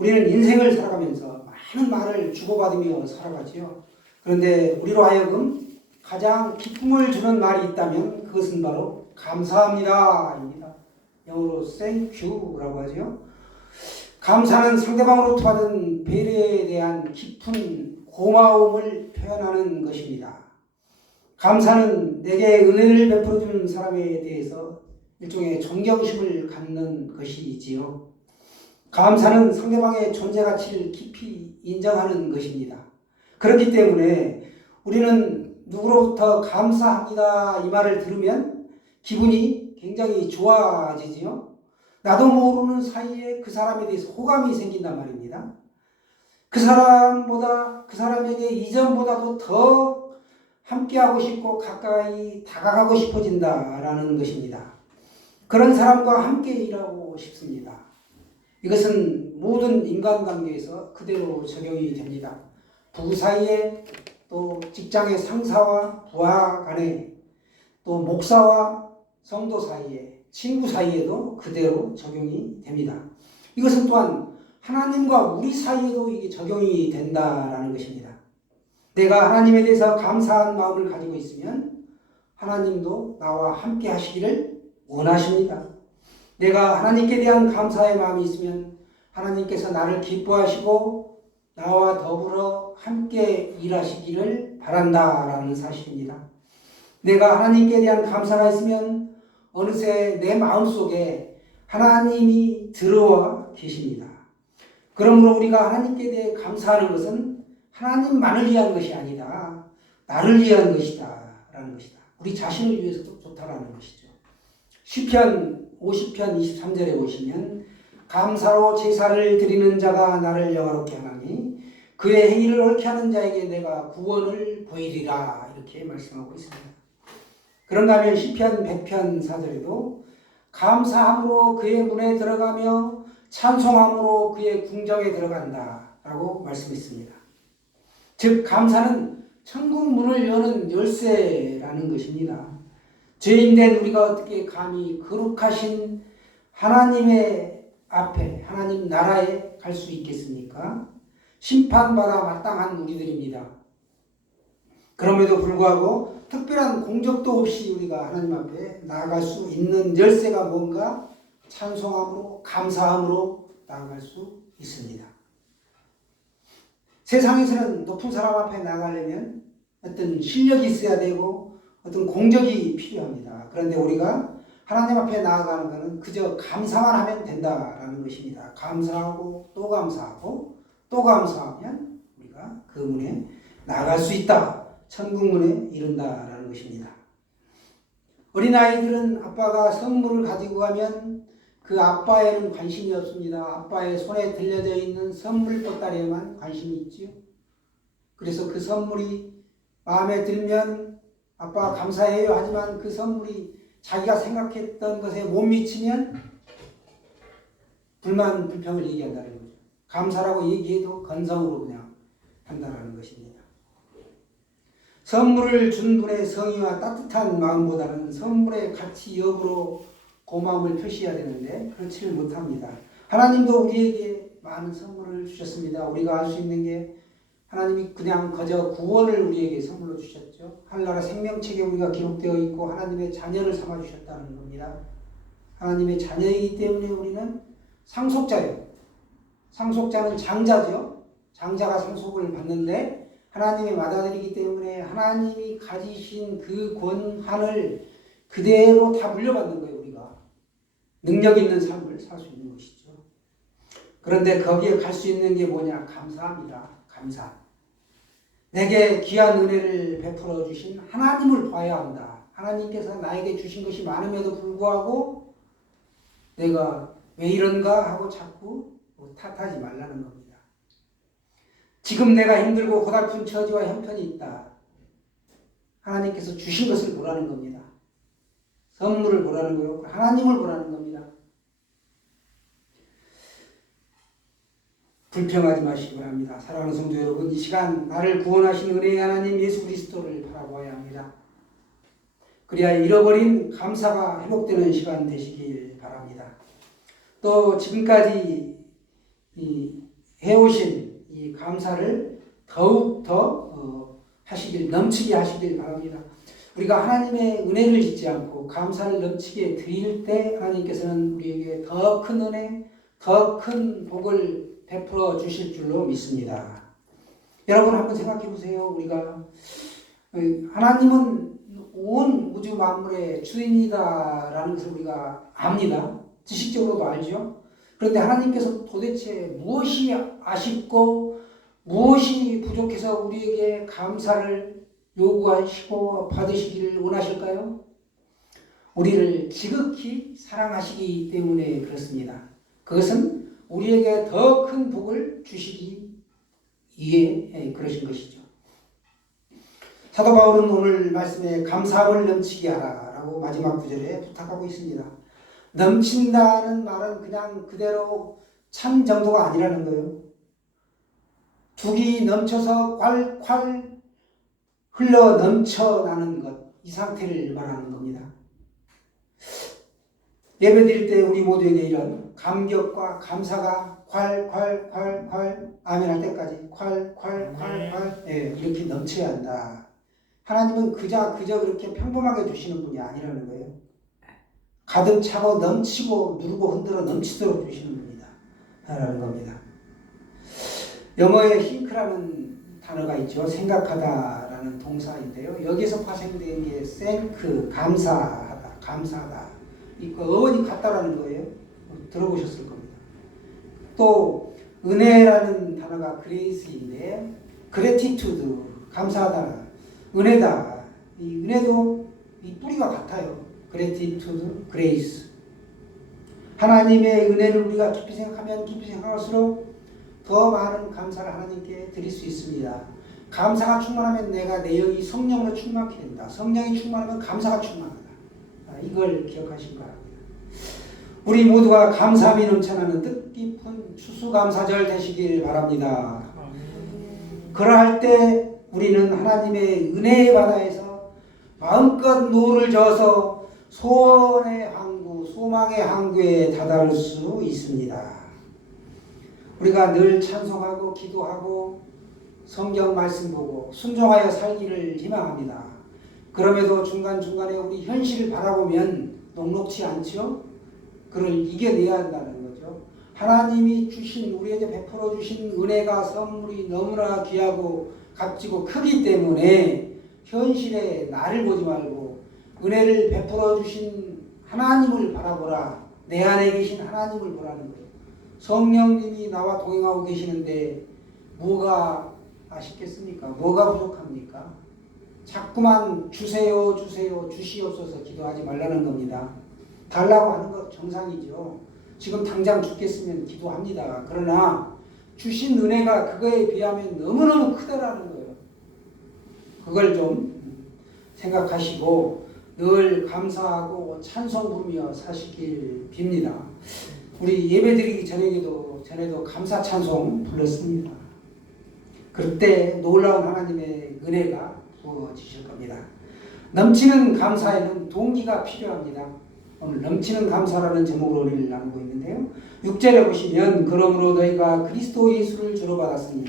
우리는 인생을 살아가면서 많은 말을 주고받으며 살아가지요. 그런데 우리로 하여금 가장 기쁨을 주는 말이 있다면 그것은 바로 감사합니다입니다. 영어로 thank you라고 하죠. 감사는 상대방으로부터 받은 배려에 대한 깊은 고마움을 표현하는 것입니다. 감사는 내게 은혜를 베풀어 주는 사람에 대해서 일종의 존경심을 갖는 것이지요. 감사는 상대방의 존재 가치를 깊이 인정하는 것입니다. 그렇기 때문에 우리는 누구로부터 감사합니다 이 말을 들으면 기분이 굉장히 좋아지지요. 나도 모르는 사이에 그 사람에 대해서 호감이 생긴단 말입니다. 그 사람에게 이전보다도 더 함께하고 싶고 가까이 다가가고 싶어진다라는 것입니다. 그런 사람과 함께 일하고 싶습니다. 이것은 모든 인간관계에서 그대로 적용이 됩니다. 부부 사이에, 또 직장의 상사와 부하 간에, 또 목사와 성도 사이에, 친구 사이에도 그대로 적용이 됩니다. 이것은 또한 하나님과 우리 사이에도 이게 적용이 된다라는 것입니다. 내가 하나님에 대해서 감사한 마음을 가지고 있으면 하나님도 나와 함께 하시기를 원하십니다. 내가 하나님께 대한 감사의 마음이 있으면 하나님께서 나를 기뻐하시고 나와 더불어 함께 일하시기를 바란다라는 사실입니다. 내가 하나님께 대한 감사가 있으면 어느새 내 마음속에 하나님이 들어와 계십니다. 그러므로 우리가 하나님께 대해 감사하는 것은 하나님만을 위한 것이 아니라 나를 위한 것이다 라는 것이다. 우리 자신을 위해서도 좋다라는 것이죠. 시편 50편 23절에 보시면 감사로 제사를 드리는 자가 나를 영화롭게 하나니 그의 행위를 옳게 하는 자에게 내가 구원을 보이리라 이렇게 말씀하고 있습니다. 그런가 하면 시편 100편 4절에도 감사함으로 그의 문에 들어가며 찬송함으로 그의 궁정에 들어간다 라고 말씀했습니다. 즉 감사는 천국 문을 여는 열쇠라는 것입니다. 죄인된 우리가 어떻게 감히 거룩하신 하나님의 앞에, 하나님 나라에 갈 수 있겠습니까? 심판받아 마땅한 우리들입니다. 그럼에도 불구하고 특별한 공적도 없이 우리가 하나님 앞에 나아갈 수 있는 열쇠가 뭔가? 찬송함으로, 감사함으로 나아갈 수 있습니다. 세상에서는 높은 사람 앞에 나아가려면 어떤 실력이 있어야 되고 어떤 공적이 필요합니다. 그런데 우리가 하나님 앞에 나아가는 것은 그저 감사만 하면 된다라는 것입니다. 감사하고 또 감사하고 또 감사하면 우리가 그 문에 나아갈 수 있다. 천국 문에 이른다라는 것입니다. 어린아이들은 아빠가 선물을 가지고 가면 그 아빠에는 관심이 없습니다. 아빠의 손에 들려져 있는 선물 보따리에만 관심이 있지요. 그래서 그 선물이 마음에 들면 아빠 감사해요 하지만 그 선물이 자기가 생각했던 것에 못 미치면 불만 불평을 얘기한다는 거죠. 감사라고 얘기해도 건성으로 그냥 한다는 것입니다. 선물을 준 분의 성의와 따뜻한 마음보다는 선물의 가치 여부로 고마움을 표시해야 되는데 그렇지를 못합니다. 하나님도 우리에게 많은 선물을 주셨습니다. 우리가 알 수 있는 게 하나님이 그냥 그저 구원을 우리에게 선물로 주셨죠. 하늘나라 생명책에 우리가 기록되어 있고 하나님의 자녀를 삼아주셨다는 겁니다. 하나님의 자녀이기 때문에 우리는 상속자예요. 상속자는 장자죠. 장자가 상속을 받는데 하나님의 맏아들이기 때문에 하나님이 가지신 그 권한을 그대로 다 물려받는 거예요. 우리가 능력 있는 삶을 살 수 있는 것이죠. 그런데 거기에 갈 수 있는 게 뭐냐? 감사합니다. 감사. 내게 귀한 은혜를 베풀어 주신 하나님을 봐야 한다. 하나님께서 나에게 주신 것이 많음에도 불구하고 내가 왜 이런가 하고 자꾸 탓하지 말라는 겁니다. 지금 내가 힘들고 고달픈 처지와 형편이 있다. 하나님께서 주신 것을 보라는 겁니다. 선물을 보라는 거요. 하나님을 보라는 겁니다. 불평하지 마시기 바랍니다. 사랑하는 성도 여러분, 이 시간 나를 구원하신 은혜의 하나님 예수 그리스도를 바라보아야 합니다. 그래야 잃어버린 감사가 회복되는 시간 되시길 바랍니다. 또 지금까지 해오신 이 감사를 더욱 더 넘치게 하시길 바랍니다. 우리가 하나님의 은혜를 잊지 않고 감사를 넘치게 드릴 때 하나님께서는 우리에게 더 큰 은혜, 더 큰 복을 베풀어 주실 줄로 믿습니다. 여러분 한번 생각해 보세요. 우리가 하나님은 온 우주 만물의 주인이다라는 것을 우리가 압니다. 지식적으로도 알죠. 그런데 하나님께서 도대체 무엇이 아쉽고 무엇이 부족해서 우리에게 감사를 요구하시고 받으시기를 원하실까요? 우리를 지극히 사랑하시기 때문에 그렇습니다. 그것은 우리에게 더 큰 복을 주시기 위해 그러신 것이죠. 사도 바울은 오늘 말씀에 감사함을 넘치게 하라라고 마지막 구절에 부탁하고 있습니다. 넘친다는 말은 그냥 그대로 찬 정도가 아니라는 거예요. 둑이 넘쳐서 콸콸 흘러 넘쳐나는 것, 이 상태를 말하는 겁니다. 예배드릴 때 우리 모두에게 이런 감격과 감사가 콸콸콸콸 아멘 할 때까지 콸콸콸콸 이렇게 넘쳐야 한다. 하나님은 그저 그렇게 평범하게 주시는 분이 아니라는 거예요. 가득 차고 넘치고 누르고 흔들어 넘치도록 주시는 분이다 라는 겁니다. 영어에 싱크라는 단어가 있죠. 생각하다라는 동사인데요. 여기서 파생된 게 thank, 감사하다, 감사하다. 그 어원이 같다라는 거예요. 들어보셨을 겁니다. 또 은혜라는 단어가 grace인데 gratitude, 감사하다, 은혜다. 이 은혜도 이 뿌리가 같아요. gratitude, grace. 하나님의 은혜를 우리가 깊이 생각하면 깊이 생각할수록 더 많은 감사를 하나님께 드릴 수 있습니다. 감사가 충만하면 내가 내 영이 성령으로 충만케 된다. 성령이 충만하면 감사가 충만하다. 이걸 기억하시기 바랍니다. 우리 모두가 감사함이 넘쳐나는 뜻깊은 추수감사절 되시길 바랍니다. 그러할 때 우리는 하나님의 은혜의 바다에서 마음껏 노를 저어서 소원의 항구, 소망의 항구에 다다를 수 있습니다. 우리가 늘 찬송하고 기도하고 성경 말씀 보고 순종하여 살기를 희망합니다. 그럼에도 중간중간에 우리 현실을 바라보면 녹록치 않죠? 그걸 이겨내야 한다는 거죠. 하나님이 주신, 우리에게 베풀어 주신 은혜가 선물이 너무나 귀하고 값지고 크기 때문에 현실에 나를 보지 말고 은혜를 베풀어 주신 하나님을 바라보라. 내 안에 계신 하나님을 보라는 거예요. 성령님이 나와 동행하고 계시는데 뭐가 아쉽겠습니까? 뭐가 부족합니까? 자꾸만 주세요, 주세요, 주시옵소서 기도하지 말라는 겁니다. 달라고 하는 것 정상이죠. 지금 당장 죽겠으면 기도합니다. 그러나 주신 은혜가 그거에 비하면 너무너무 크다라는 거예요. 그걸 좀 생각하시고 늘 감사하고 찬송 부르며 사시길 빕니다. 우리 예배드리기 전에도 감사 찬송 불렀습니다. 그때 놀라운 하나님의 은혜가 부어지실 겁니다. 넘치는 감사에는 동기가 필요합니다. 오늘 넘치는 감사라는 제목으로 우리를 나누고 있는데요. 6절에 보시면 그러므로 너희가 그리스도 예수를 주로 받았으니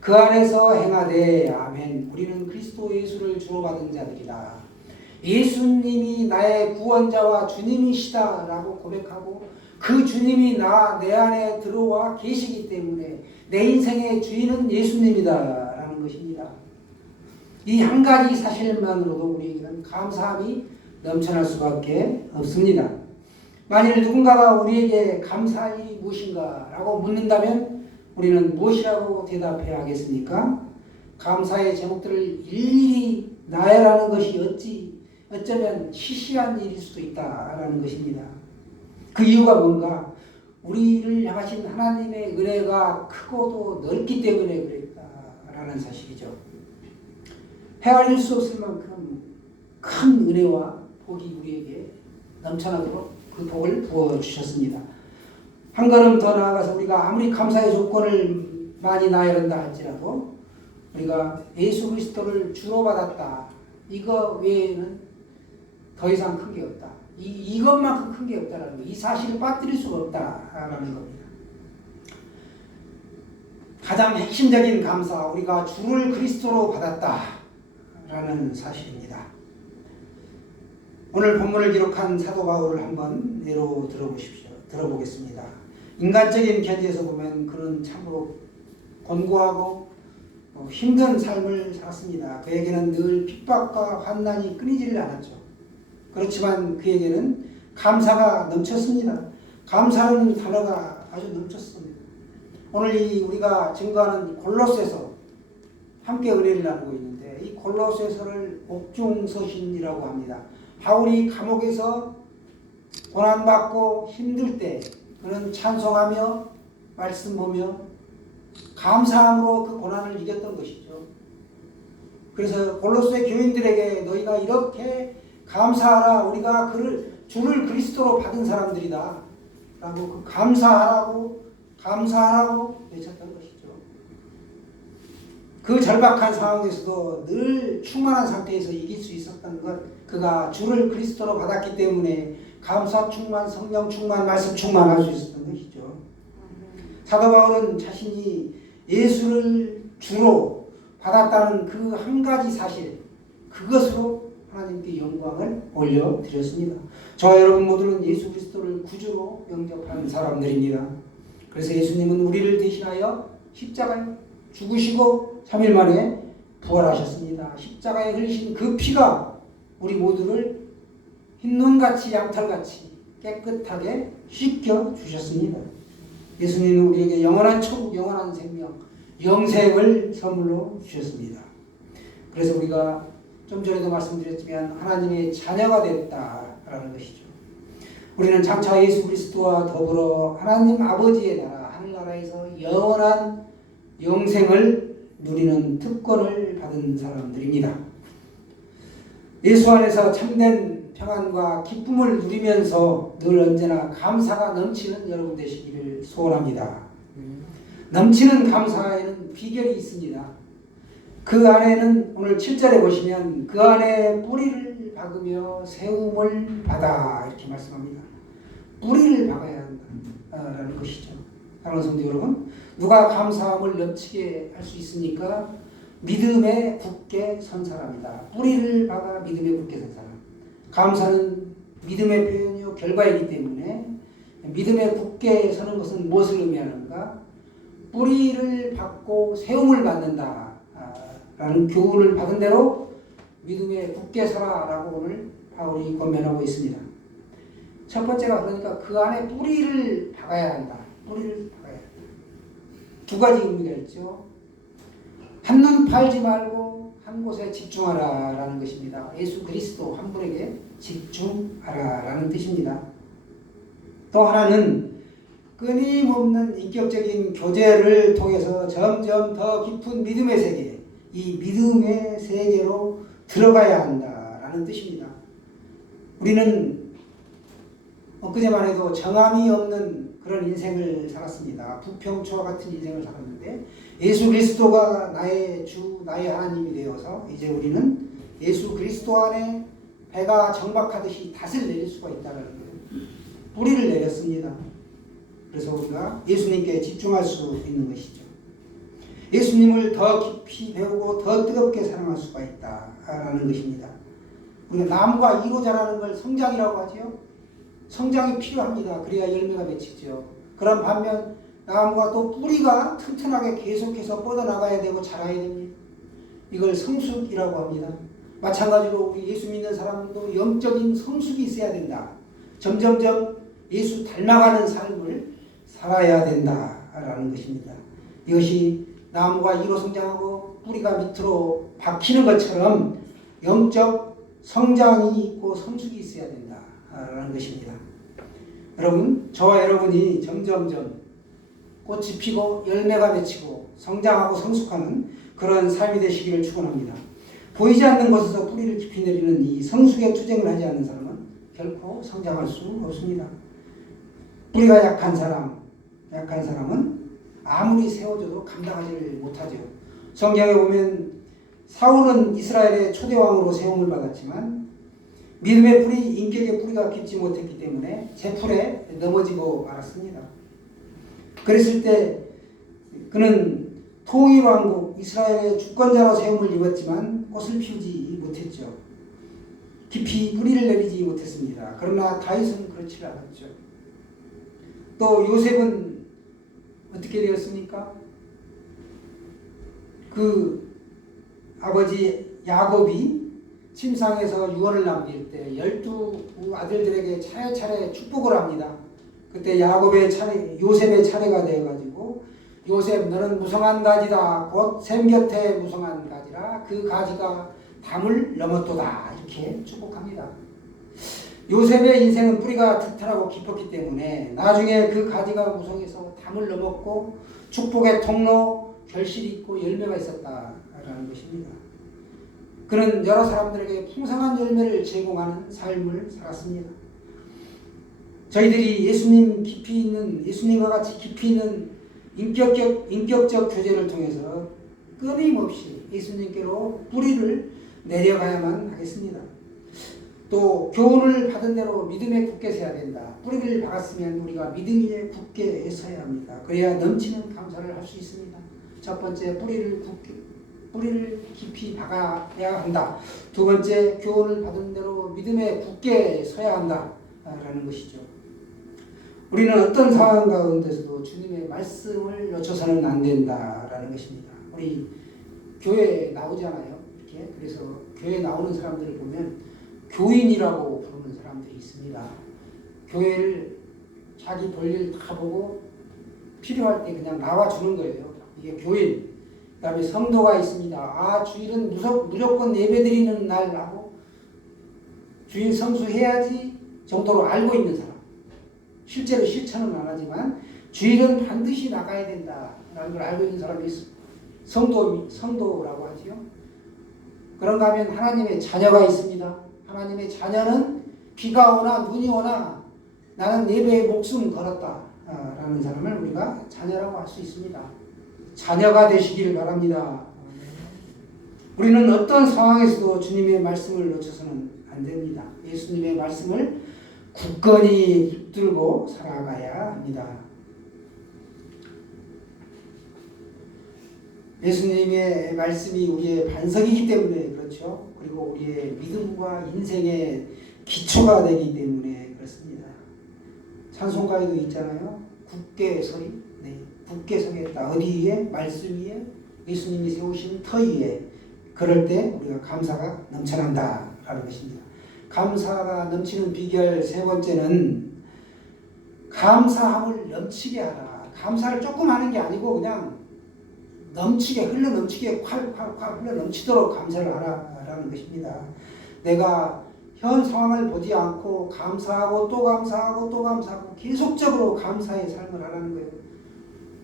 그 안에서 행하되 아멘. 우리는 그리스도 예수를 주로 받은 자들이다. 예수님이 나의 구원자와 주님이시다라고 고백하고 그 주님이 내 안에 들어와 계시기 때문에 내 인생의 주인은 예수님이다라는 것입니다. 이 한 가지 사실만으로도 우리에게는 감사함이 넘쳐날 수밖에 없습니다. 만일 누군가가 우리에게 감사함이 무엇인가 라고 묻는다면 우리는 무엇이라고 대답해야 하겠습니까? 감사의 제목들을 일일이 나열하는 것이 어쩌면 시시한 일일 수도 있다라는 것입니다. 그 이유가 뭔가? 우리를 향하신 하나님의 은혜가 크고도 넓기 때문에 그랬다라는 사실이죠. 헤아릴 수 없을 만큼 큰 은혜와 복이 우리에게 넘쳐나도록 그 복을 부어주셨습니다. 한 걸음 더 나아가서 우리가 아무리 감사의 조건을 많이 나열한다 할지라도 우리가 예수 그리스도를 주로 받았다. 이거 외에는 더 이상 큰 게 없다. 이것만큼 큰 게 없다라는 거. 이 사실을 빠뜨릴 수가 없다라는 겁니다. 가장 핵심적인 감사, 우리가 주를 그리스도로 받았다라는 사실입니다. 오늘 본문을 기록한 사도 바울을 한번 예로 들어보겠습니다. 인간적인 견지에서 보면 그는 참으로 곤고하고 힘든 삶을 살았습니다. 그에게는 늘 핍박과 환난이 끊이지를 않았죠. 그렇지만 그에게는 감사가 넘쳤습니다. 감사라는 단어가 아주 넘쳤습니다. 오늘 우리가 증거하는 골로새서 함께 은혜를 나누고 있는데 이 골로새서를 옥중서신이라고 합니다. 바울이 감옥에서 고난받고 힘들 때 그는 찬송하며 말씀하며 감사함으로 그 고난을 이겼던 것이죠. 그래서 골로새 교인들에게 너희가 이렇게 감사하라, 우리가 주를 그리스도로 받은 사람들이다 라고 그 감사하라고 외쳤던 것이죠. 그 절박한 상황에서도 늘 충만한 상태에서 이길 수 있었던 것, 그가 주를 그리스도로 받았기 때문에 감사 충만, 성령 충만, 말씀 충만할 수 있었던 것이죠. 사도 바울은 자신이 예수를 주로 받았다는 그 한 가지 사실, 그것으로 하나님께 영광을 올려드렸습니다. 저와 여러분 모두는 예수 그리스도를 구주로 영접한 사람들입니다. 그래서 예수님은 우리를 대신하여 십자가에 죽으시고 3일 만에 부활하셨습니다. 십자가에 흘리신 그 피가 우리 모두를 흰눈같이 양털같이 깨끗하게 씻겨 주셨습니다. 예수님은 우리에게 영원한 천국, 영원한 생명, 영생을 선물로 주셨습니다. 그래서 우리가 좀 전에도 말씀드렸지만 하나님의 자녀가 됐다라는 것이죠. 우리는 장차 예수 그리스도와 더불어 하나님 아버지의 나라, 하늘나라에서 영원한 영생을 누리는 특권을 받은 사람들입니다. 예수 안에서 참된 평안과 기쁨을 누리면서 늘 언제나 감사가 넘치는 여러분 되시기를 소원합니다. 넘치는 감사에는 비결이 있습니다. 그 안에는 오늘 7절에 보시면 그 안에 뿌리를 박으며 세움을 받아 이렇게 말씀합니다. 뿌리를 박아야 한다라는 것이죠. 사랑하는 성도 여러분, 누가 감사함을 넘치게 할 수 있습니까? 믿음에 굳게 선 사람이다. 뿌리를 박아 믿음에 굳게 선 사람. 감사는 믿음의 표현이요 결과이기 때문에 믿음에 굳게 서는 것은 무엇을 의미하는가? 뿌리를 박고 세움을 받는다 라는 교훈을 받은 대로 믿음에 굳게 서라 라고 오늘 바울이 권면하고 있습니다. 첫 번째가 그러니까 그 안에 뿌리를 박아야 한다. 뿌리를 박아야 한다. 두 가지 의미가 있죠. 한눈 팔지 말고 한 곳에 집중하라 라는 것입니다. 예수 그리스도 한 분에게 집중하라 라는 뜻입니다. 또 하나는 끊임없는 인격적인 교제를 통해서 점점 더 깊은 믿음의 세계, 이 믿음의 세계로 들어가야 한다라는 뜻입니다. 우리는 엊그제만 해도 정함이 없는 그런 인생을 살았습니다. 부평초와 같은 인생을 살았는데 예수 그리스도가 나의 주, 나의 하나님이 되어서 이제 우리는 예수 그리스도 안에 배가 정박하듯이 닷을 내릴 수가 있다는 거예요. 뿌리를 내렸습니다. 그래서 우리가 예수님께 집중할 수 있는 것이죠. 예수님을 더 깊이 배우고 더 뜨겁게 사랑할 수가 있다라는 것입니다. 우리가 나무가 이로 자라는 걸 성장이라고 하죠. 성장이 필요합니다. 그래야 열매가 맺히죠. 그런 반면 나무가 또 뿌리가 튼튼하게 계속해서 뻗어나가야 되고 자라야 됩니다. 이걸 성숙이라고 합니다. 마찬가지로 우리 예수 믿는 사람도 영적인 성숙이 있어야 된다. 점점점 예수 닮아가는 삶을 살아야 된다라는 것입니다. 이것이 나무가 이로 성장하고 뿌리가 밑으로 박히는 것처럼 영적 성장이 있고 성숙이 있어야 된다라는 것입니다. 여러분, 저와 여러분이 점점점 꽃이 피고 열매가 맺히고 성장하고 성숙하는 그런 삶이 되시기를 축원합니다. 보이지 않는 곳에서 뿌리를 깊이 내리는 이 성숙의 투쟁을 하지 않는 사람은 결코 성장할 수 없습니다. 뿌리가 약한 사람은 아무리 세워줘도 감당하지를 못하죠. 성경에 보면 사울은 이스라엘의 초대왕으로 세움을 받았지만 믿음의 뿌리, 인격의 뿌리가 깊지 못했기 때문에 제풀에 넘어지고 말았습니다. 그랬을 때 그는 통일왕국 이스라엘의 주권자로 세움을 입었지만 꽃을 피우지 못했죠. 깊이 뿌리를 내리지 못했습니다. 그러나 다윗은 그렇지 않았죠. 또 요셉은 어떻게 되었습니까? 그 아버지 야곱이 침상에서 유언을 남길 때 12 아들들에게 차례차례 축복을 합니다. 그때 요셉의 차례가 되어가지고 요셉 너는 무성한 가지다 곧 샘 곁에 무성한 가지라 그 가지가 담을 넘었도다 이렇게 축복합니다. 요셉의 인생은 뿌리가 튼튼하고 깊었기 때문에 나중에 그 가지가 무성해서 담을 넘었고 축복의 통로 결실이 있고 열매가 있었다라는 것입니다. 그는 여러 사람들에게 풍성한 열매를 제공하는 삶을 살았습니다. 저희들이 예수님과 같이 깊이 있는 인격적 교제를 통해서 끊임없이 예수님께로 뿌리를 내려가야만 하겠습니다. 또 교훈을 받은 대로 믿음에 굳게 서야 된다. 뿌리를 박았으면 우리가 믿음에 굳게 서야 합니다. 그래야 넘치는 감사를 할 수 있습니다. 첫 번째, 뿌리를 깊이 박아야 한다. 두 번째, 교훈을 받은 대로 믿음에 굳게 서야 한다라는 것이죠. 우리는 어떤 상황 가운데서도 주님의 말씀을 놓쳐서는 안 된다라는 것입니다. 우리 교회에 나오잖아요. 이렇게. 그래서 교회에 나오는 사람들을 보면 교인이라고 부르는 사람들이 있습니다. 교회를 자기 볼일 다 보고 필요할 때 그냥 나와주는 거예요. 이게 교인. 그 다음에 성도가 있습니다. 주일은 무조건 예배드리는 날하고 주일 성수해야지 정도로 알고 있는 사람. 실제로 실천은 안 하지만 주일은 반드시 나가야 된다라는 걸 알고 있는 사람이 성도라고 하지요. 그런가 하면 하나님의 자녀가 있습니다. 하나님의 자녀는 비가 오나 눈이 오나 나는 예배에 목숨 걸었다라는 사람을 우리가 자녀라고 할 수 있습니다. 자녀가 되시기를 바랍니다. 우리는 어떤 상황에서도 주님의 말씀을 놓쳐서는 안 됩니다. 예수님의 말씀을 굳건히 붙들고 살아가야 합니다. 예수님의 말씀이 우리의 반석이기 때문에 그렇죠. 그리고 우리의 믿음과 인생의 기초가 되기 때문에 그렇습니다. 찬송가에도 있잖아요. 굳게 서리. 네, 굳게 서겠다. 어디 위에? 말씀 위에. 예수님이 세우신 터 위에. 그럴 때 우리가 감사가 넘쳐난다라는 것입니다. 감사가 넘치는 비결 세 번째는 감사함을 넘치게 하라. 감사를 조금 하는 게 아니고 그냥 넘치게 흘러넘치게 콸콸콸 흘러넘치도록 감사를 하라라는 것입니다. 내가 현 상황을 보지 않고 감사하고 또 감사하고 또 감사하고 계속적으로 감사의 삶을 하라는 거예요.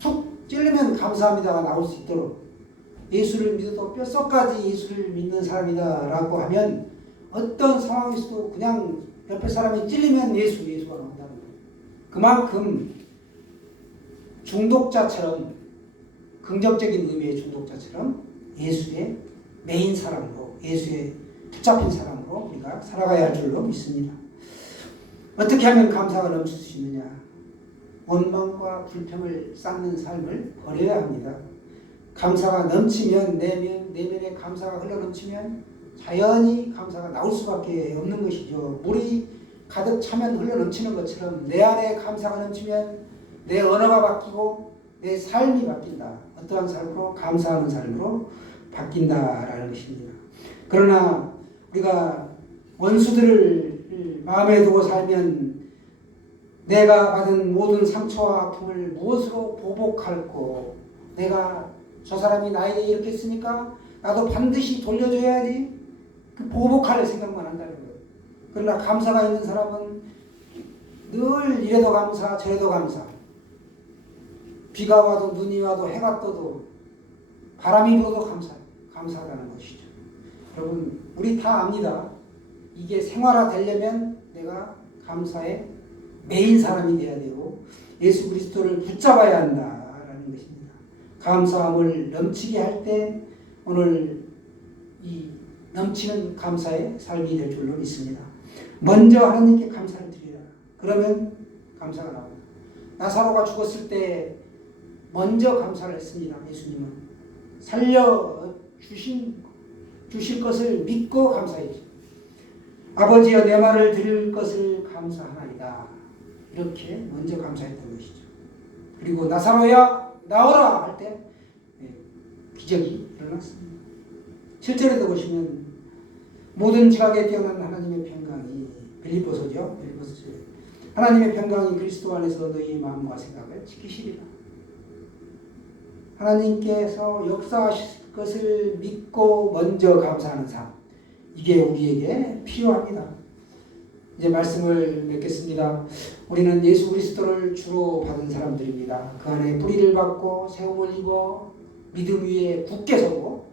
툭 찔리면 감사합니다가 나올 수 있도록 예수를 믿어도 뼛속까지 예수를 믿는 사람이다라고 하면 어떤 상황에서도 그냥 옆에 사람이 찔리면 예수가 나온다는 거예요. 그만큼 중독자처럼 긍정적인 의미의 중독자처럼 예수의 메인 사람으로 예수의 붙잡힌 사람으로 우리가 살아가야 할 줄로 믿습니다. 어떻게 하면 감사가 넘칠 수 있느냐? 원망과 불평을 쌓는 삶을 버려야 합니다. 감사가 넘치면 내면에 감사가 흘러넘치면 자연히 감사가 나올 수밖에 없는 것이죠. 물이 가득 차면 흘러넘치는 것처럼 내 안에 감사가 넘치면 내 언어가 바뀌고 내 삶이 바뀐다. 어떠한 삶으로? 감사하는 삶으로 바뀐다라는 것입니다. 그러나 우리가 원수들을 마음에 두고 살면 내가 받은 모든 상처와 아픔을 무엇으로 보복할꼬? 내가 저 사람이 나에게 이렇게 했으니까 나도 반드시 돌려줘야지. 그 보복할 생각만 한다는 거예요. 그러나 감사가 있는 사람은 늘 이래도 감사 저래도 감사. 비가 와도 눈이 와도 해가 떠도 바람이 불어도 감사하다는 것이죠. 여러분 우리 다 압니다. 이게 생활화 되려면 내가 감사의 메인 사람이 돼야 되고 예수 그리스도를 붙잡아야 한다라는 것입니다. 감사함을 넘치게 할 때 오늘 이 넘치는 감사의 삶이 될 줄로 믿습니다. 먼저 하나님께 감사를 드리라. 그러면 감사가 나옵니다. 나사로가 죽었을 때 먼저 감사를 했습니다. 예수님은 주실 것을 믿고 감사했죠. 아버지여 내 말을 들을 것을 감사하나이다. 이렇게 먼저 감사했던 것이죠. 그리고 나사로야 나오라 할 때 기적이 일어났습니다. 7절에도 보시면 모든 지각에 뛰어난 하나님의 평강이 빌립보서죠. 하나님의 평강이 그리스도 안에서 너희 마음과 생각을 지키시리라. 하나님께서 역사하실 것을 믿고 먼저 감사하는 삶, 이게 우리에게 필요합니다. 이제 말씀을 맺겠습니다. 우리는 예수 그리스도를 주로 받은 사람들입니다. 그 안에 뿌리를 받고 세움을 입어 믿음 위에 굳게 서고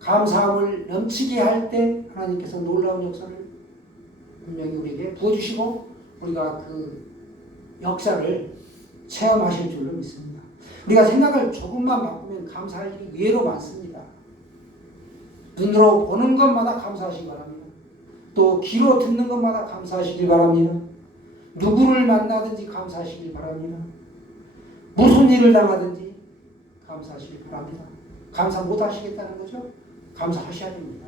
감사함을 넘치게 할 때 하나님께서 놀라운 역사를 분명히 우리에게 부어주시고 우리가 그 역사를 체험하실 줄로 믿습니다. 우리가 생각을 조금만 바꾸면 감사할 일이 의외로 많습니다. 눈으로 보는 것마다 감사하시기 바랍니다. 또 귀로 듣는 것마다 감사하시길 바랍니다. 누구를 만나든지 감사하시길 바랍니다. 무슨 일을 당하든지 감사하시길 바랍니다. 감사 못 하시겠다는 거죠? 감사하셔야 됩니다.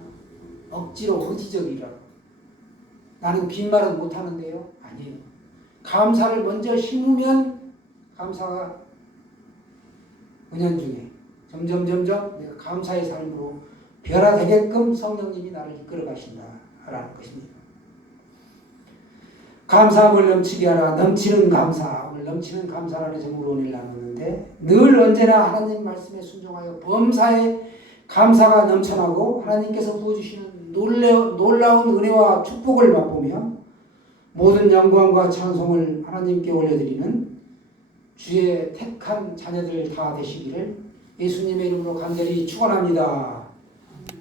억지로 의지적이라고. 나는 빈말은 못 하는데요. 아니에요. 감사를 먼저 심으면 감사가 은연중에 점점 내가 감사의 삶으로 변화되게끔 성령님이 나를 이끌어 가신다라는 것입니다. 감사함을 넘치게 하라. 넘치는 감사. 오늘 넘치는 감사라는 제목으로 오늘 나누는데 늘 언제나 하나님 말씀에 순종하여 범사에 감사가 넘쳐나고 하나님께서 부어주시는 놀라운 은혜와 축복을 맛보며 모든 영광과 찬송을 하나님께 올려드리는 주의 택한 자녀들 다 되시기를 예수님의 이름으로 간절히 축원합니다.